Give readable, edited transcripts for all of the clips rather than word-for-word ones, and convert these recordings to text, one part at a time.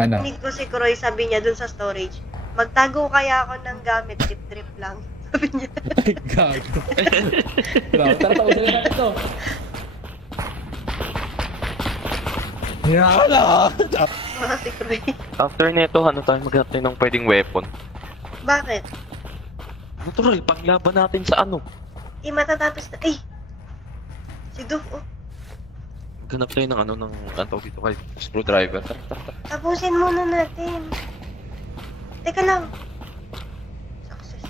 Ano? Need ko si Kroy, sabi niya dun sa storage. Magtago kaya ako ng gamit, drip lang. Sabi niya. Ay, gago. Grabe, tara tapusin na natin to. Yala! Mga si Kroy. After nito, ano tayo maghanap tayo ng pwedeng weapon? Bakit? Natural, panglaban natin sa ano? Matatapos na. Si Doof, oh. Maghanap tayo ng ano, ng tawag dito kay screwdriver. Tara. Tapusin muna natin. Teka lang. Success.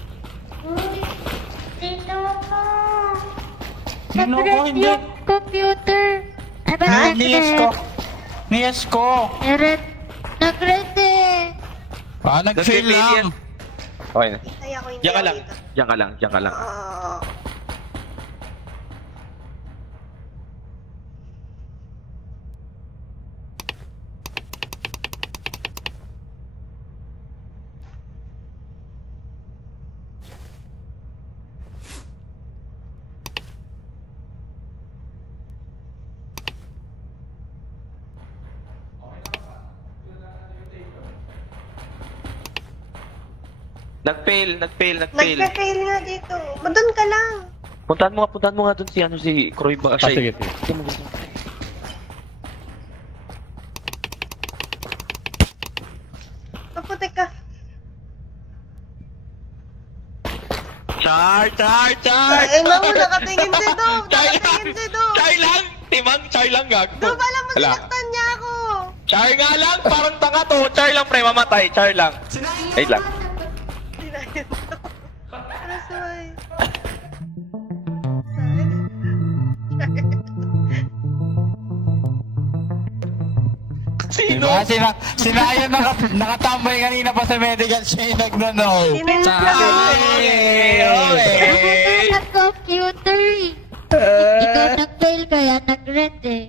Sino ko? Sino ko? Nag-red Hindi. yung computer. Ay, ba Ha? nag-red? Niyas ko. Nag-red eh. Nag-fail lang. Okay na. Hintay ako, Diyan ka lang. dito. Diyan ka lang. Nag-fail. Nagpa-fail nga dito. Doon ka lang. Puntahan mo nga dun si Kroy ba? Sige. Maputi ka. Char! Ay, mauna katingin si Doof. Nakatingin si Doof. Char lang! Timang, char lang gago. Doof, alam mo, sinaktan niya ako. Char nga lang! Parang tanga to. Char lang pre, mamatay. Char lang. Wait lang. Sinayin to. Rasuay. Sino? Diba? Sinayan nakatambay kanina pa sa medical siya yung nagno-no. Sinunod lang ako. Ako nag-computer eh. Ikaw nag-fail kaya nag-red eh.